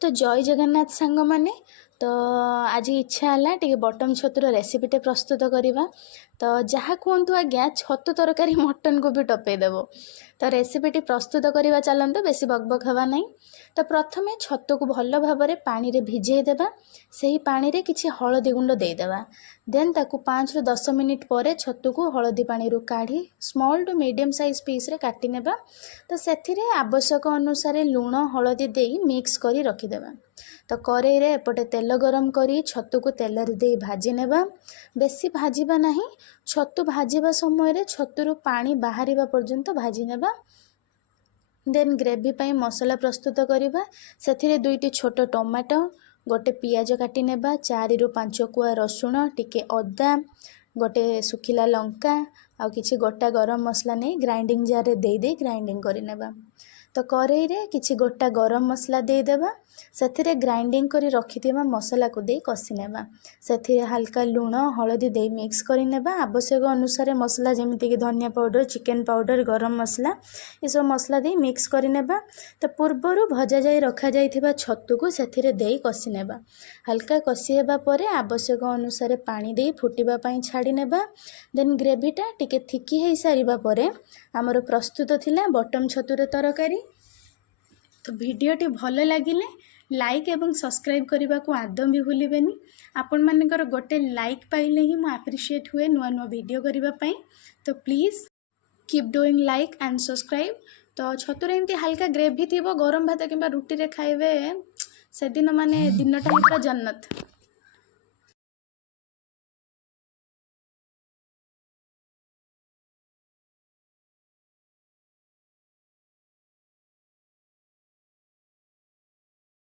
तो जय जगन्नाथ सांग मैंने तो आज इच्छा है टे बटम छतुर रेसिपीटे प्रस्तुत करवा। तो जहाँ कहतु आज्ञा छतु तरकारी मटन को भी टपेदेव। तो रेसिपीटी प्रस्तुत करवा चलते बेसी बकबक हवा नहीं। तो प्रथमे छतु को भल भाव में पानी रे भिजई देबा। सही पानी रे किछि हळदी गुंड देदेबा। देन ताकू 5 ରୁ 10 मिनिट पर छतु को हळदी पानी रू काढ़ी small to medium size piece रे काटी नेबा। तो सेथिरे आवश्यक अनुसार लूण हळदी देई मिक्स करी रखिदेबा। तो कड़ाई रे एपटे तेल गरम करी छतु को तेल रे दे भाजी नेबा। बेसी भाजीबा नहीं, छतु भाजीबा समय रे छतुरु पानी बाहरिबा पर्यंत भाजी नेबा। देन ग्रेवी पाई मसला प्रस्तुत करिबा। सेथिरे 2टी छोट टमाटो, गोटे पियाज काटी नेबा, 4 ରୁ 5 कुआ रसुण, टिके अदा, गोटे सुखिला लंका आ किछि गोटा गरम मसला नहीं ग्राइंडिंग जार रे दे ग्राइंडिंग करि नेबा। तो कड़ाई रे किछि गोटा गरम मसला दे देबा। सेथिरे ग्राइंडिंग करी रखिथिबा मसला को दे कसी नेबा। सेथिरे हल्का लूण हळदी दे मिक्स करि नेबा। आवश्यक अनुसार मसला जेमिति कि धनिया पाउडर, चिकन पाउडर, गरम मसला ये सब मसला दे मिक्स करि नेबा। तो पूर्वरु भजा जाई रखा जाइथिबा छतु को सेथिरे दे कसी नेबा। हल्का कसी हेबा परे आवश्यक अनुसार पानी दे फुटिबा पई छाडी नेबा। देन ग्रेवीटा टिके थिकी हेई सारिबा परे हमर प्रस्तुत थिला बटम छतुर तरकारी। तो वीडियोटी भल लगिले लाइक एवं सब्सक्राइब करने को आदम भी भूलें। आपण मानकर गोटे लाइक पाइले ही मु एप्रिशिएट हुए नुआ नुआ वीडियो करने। तो please keep doing like and subscribe. तो छतुर एमती हल्का ग्रेवी थी गरम भात कि रुटी रे खाइबे से दिन माने दिन टाइम पूरा जन्नत।